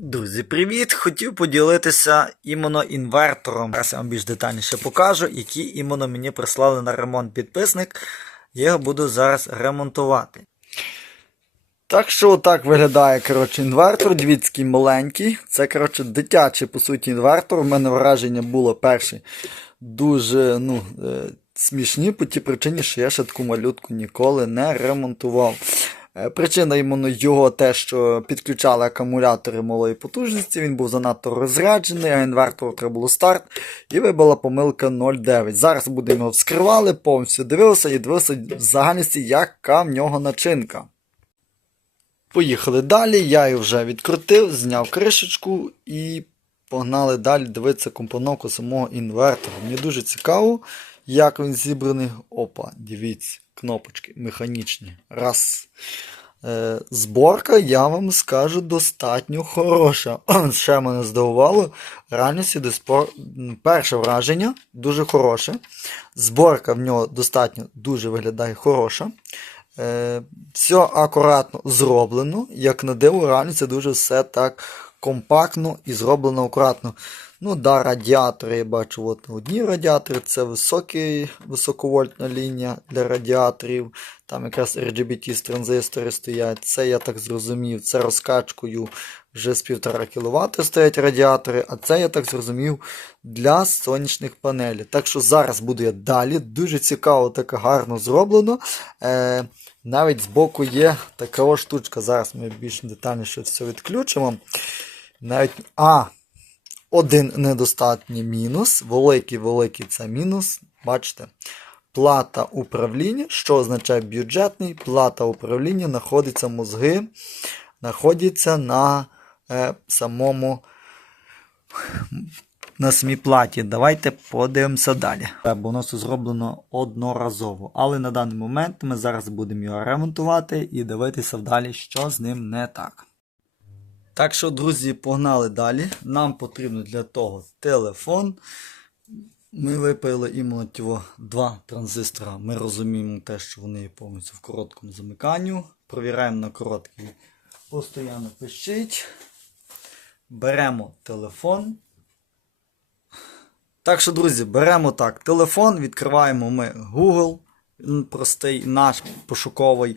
Друзі, привіт! Хотів поділитися іменно інвертором. Зараз я вам більш детальніше покажу, який іменно мені прислали на ремонт підписник. Я його буду зараз ремонтувати. Так що отак виглядає коротше, інвертор, дивіться, який маленький. Це коротше, дитячий, по суті, інвертор. У мене враження було перший дуже ну, е, смішні по тій причині, що я ще таку малютку ніколи не ремонтував. Е, Причина іменно його те, що підключали акумулятори малої потужності, він був занадто розряджений, а інвертору треба було старт, і вибила помилка 0,9. Зараз будемо його вскривали, повністю дивилися і дивилися в загальності, яка в нього начинка. Поїхали далі, я її вже відкрутив, зняв кришечку і погнали далі дивитися компоновку самого інвертора. Мені дуже цікаво, як він зібраний. Опа, дивіться, кнопочки механічні. Раз. Е, зборка, я вам скажу, достатньо хороша. Ще мене здивувало. В реальності спор... перше враження дуже хороше. Зборка в нього достатньо дуже виглядає хороша. Е, все акуратно зроблено. Як на диво, реально це дуже все так компактно і зроблено акуратно. Ну, да, радіатори я бачу, от одні радіатори, це високий, високовольтна лінія для радіаторів. Там якраз RGBT транзистори стоять. Це я так зрозумів, це розкачкою вже з 1,5 кВт стоять радіатори, а це я так зрозумів для сонячних панелей. Так що зараз буду я далі. Дуже цікаво, так гарно зроблено. Е, навіть збоку є така штучка. Зараз ми більш детальніше все відключимо. Навіть. А! Один недостатній мінус. Великий-великий це мінус. Бачите? Плата управління, що означає бюджетний, плата управління знаходиться мозги, знаходяться на е, самому на самій платі. Давайте подивимося далі. Бо воно все зроблено одноразово. Але на даний момент ми зараз будемо його ремонтувати і дивитися вдалі, що з ним не так. Так що, друзі, погнали далі. Нам потрібно для того телефон. Ми випаяли іменно два транзистора. Ми розуміємо те, що вони повністю в короткому замиканню. Провіряємо на короткий. Постоянно пишіть. Беремо телефон. Так що, друзі, беремо так. Телефон, відкриваємо ми Google, простий наш пошуковий.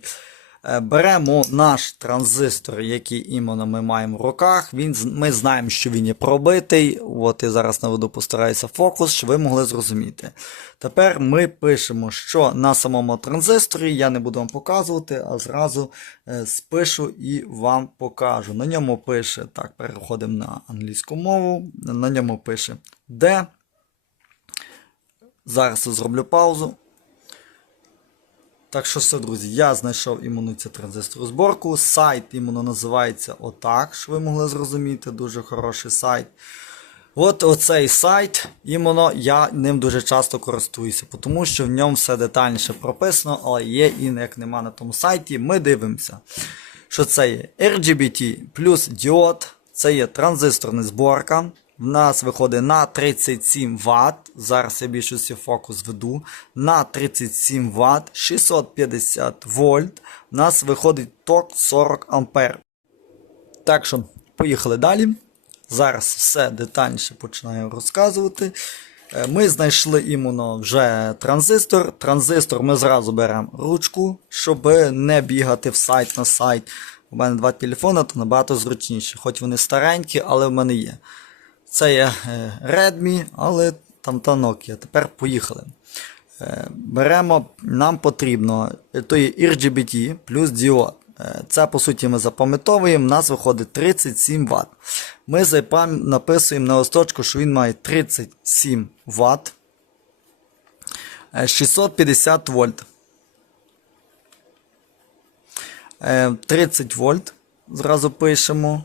Е, Беремо наш транзистор, який іменно ми маємо в руках. Він, ми знаємо, що він є пробитий. От я зараз наведу постараюся фокус, щоб ви могли зрозуміти. Тепер ми пишемо, що на самому транзисторі я не буду вам показувати, а зразу е, спишу і вам покажу. На ньому пише, так, переходимо на англійську мову. На ньому пише D. Зараз я зроблю паузу. Так що все, друзі, я знайшов іменно цю транзистору зборку. Сайт іменно називається отак, що ви могли зрозуміти. Дуже хороший сайт. От оцей сайт, іменно я ним дуже часто користуюся, тому що в ньому все детальніше прописано, але є і як нема на тому сайті. Ми дивимося, що це є RGBT плюс діод, це є транзисторна зборка. В нас виходить на 37 Вт. Зараз я більшості фокус веду. На 37 Вт, 650 вольт. В нас виходить ток 40 ампер. Так що, поїхали далі. Зараз все детальніше починаю розказувати. Е, Ми знайшли іменно вже транзистор. Транзистор ми зразу беремо ручку, щоб не бігати в сайт на сайт. У мене два телефони, то набагато зручніше. Хоч вони старенькі, але в мене є. Це є е, Redmi, але там та Nokia. Тепер поїхали. Е, Беремо, нам потрібно е, то є RGBT плюс діод. Це, по суті, ми запам'ятовуємо, у нас виходить 37 Вт. Ми написуємо на листочку, що він має 37 Вт. е, 650 вольт. Е, 30 вольт. Зразу пишемо.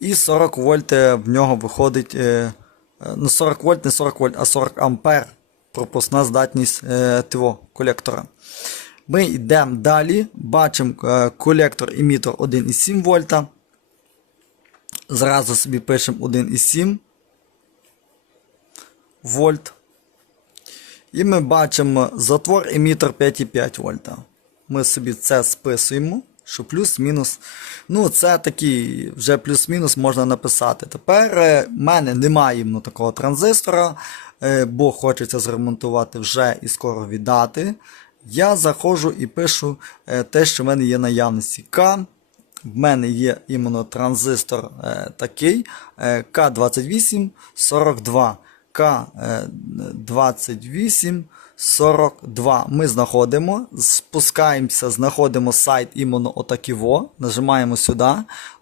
І 40 вольт в нього виходить. е, е, Ну, 40 вольт, не 40 вольт, а 40 ампер. Пропускна здатність е, того колектора. Ми йдемо далі. Бачимо колектор емітор 1,7 вольта. Зразу собі пишемо 1,7 вольт. І ми бачимо затвор емітор 5,5 вольта. Ми собі це списуємо, що плюс-мінус. Ну, це такий вже плюс-мінус можна написати. Тепер е, в мене немає іменно такого транзистора, е, бо хочеться зремонтувати вже і скоро віддати. Я заходжу і пишу е, те, що в мене є наявності. К. В мене є іменно транзистор е, такий е, К2842. К2842. Ми знаходимо, спускаємося, знаходимо сайт іменно отаківо, нажимаємо сюди.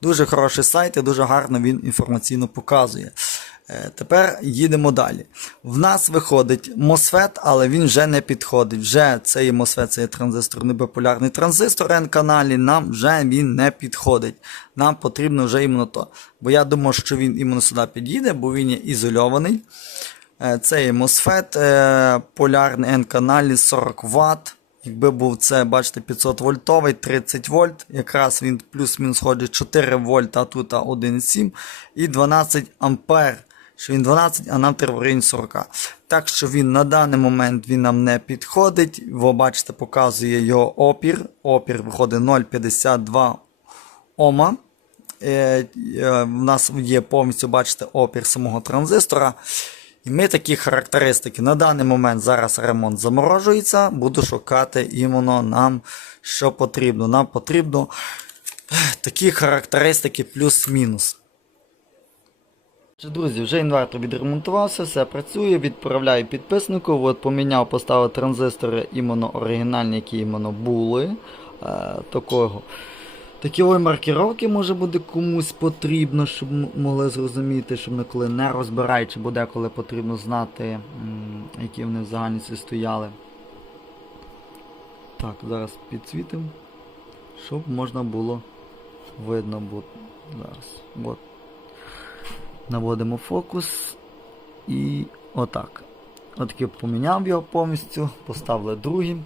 Дуже хороший сайт і дуже гарно він інформаційно показує. Е, Тепер їдемо далі. В нас виходить MOSFET, але він вже не підходить. Вже цей MOSFET, цей транзистор, непопулярний транзистор N-каналі, нам вже він не підходить. Нам потрібно вже іменно то. Бо я думаю, що він іменно сюди підійде, бо він є ізольований. Е, Це MOSFET е, полярний N-каналі 40 Вт. Якби був це, бачите, 500 вольтовий, 30 вольт, якраз він плюс-мінус ходить 4 вольт, а тут 1,7 і 12 ампер. Що він 12, а нам треба в районі 40. Так що він на даний момент він нам не підходить. Ви бачите, показує його опір. Опір виходить 0,52 Ома. Е, е, нас є повністю, бачите, опір самого транзистора. І ми такі характеристики. На даний момент зараз ремонт заморожується. Буду шукати іменно нам, що потрібно. Нам потрібно такі характеристики плюс-мінус. Друзі, вже інвертор відремонтувався, все працює, відправляю підписнику. От поміняв, поставив транзистори іменно оригінальні, які іменно були. Е, такого. Такої маркіровки може буде комусь потрібно, щоб могли зрозуміти, щоб ми коли не розбираючи, бо деколи потрібно знати, які вони в загальності стояли. Так, зараз підсвітимо, щоб можна було видно. Бо зараз. От. Наводимо фокус і отак. Отаки поміняв його повністю, поставили другий.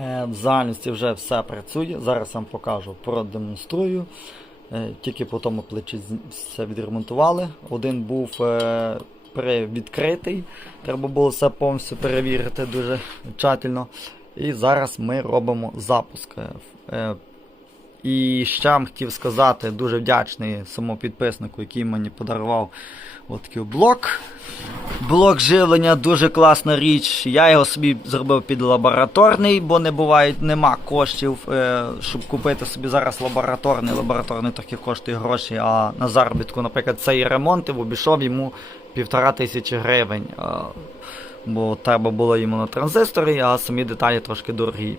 Е, В загальності вже все працює. Зараз вам покажу, продемонструю. Е, Тільки по тому плечі все відремонтували. Один був відкритий. Треба було все повністю перевірити дуже тщательно. І зараз ми робимо запуск. І ще вам хотів сказати, дуже вдячний самому підписнику, який мені подарував от такий блок. Блок живлення дуже класна річ. Я його собі зробив під лабораторний, бо не буває, нема коштів, е, щоб купити собі зараз лабораторний. Лабораторний трохи коштує гроші, а на заробітку, наприклад, цей ремонт обійшов йому півтора тисячі гривень. Е, бо треба було йому на транзисторі, а самі деталі трошки дорогі.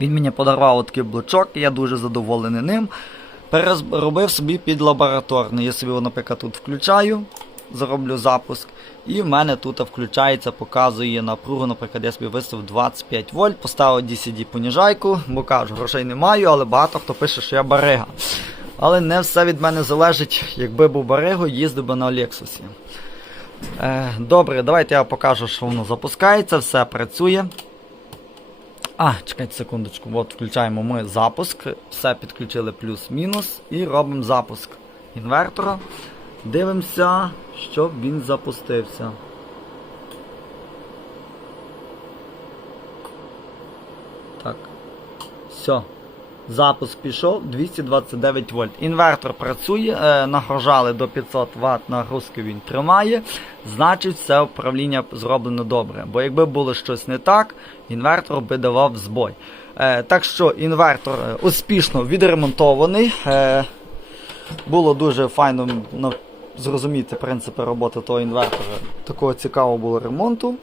Він мені подарував такий блочок, я дуже задоволений ним. Переробив собі під лабораторний. Я собі, наприклад, тут включаю, зроблю запуск. І в мене тут включається, показує напругу, наприклад, я собі виставив 25 вольт, поставив DCD поніжайку, бо кажу, грошей не маю, але багато хто пише, що я барига. Але не все від мене залежить, якби був баригою, їздив би на Лексусі. Е, добре, давайте я покажу, що воно запускається, все працює. А, чекайте секундочку, от включаємо ми запуск, все підключили плюс-мінус і робимо запуск інвертора. Дивимося, щоб він запустився. Так. Все. Запуск пішов 229 вольт. Інвертор працює, е, нагружали до 500 Вт нагрузки він тримає. Значить, все управління зроблено добре. Бо якби було щось не так, інвертор би давав збой. Е, так що інвертор е, успішно відремонтований. Е, було дуже файно ну, зрозуміти принципи роботи того інвертора. Такого цікавого було ремонту.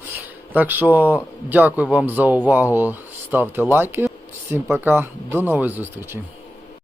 Так що дякую вам за увагу. Ставте лайки. Всім пока, до нових зустрічей.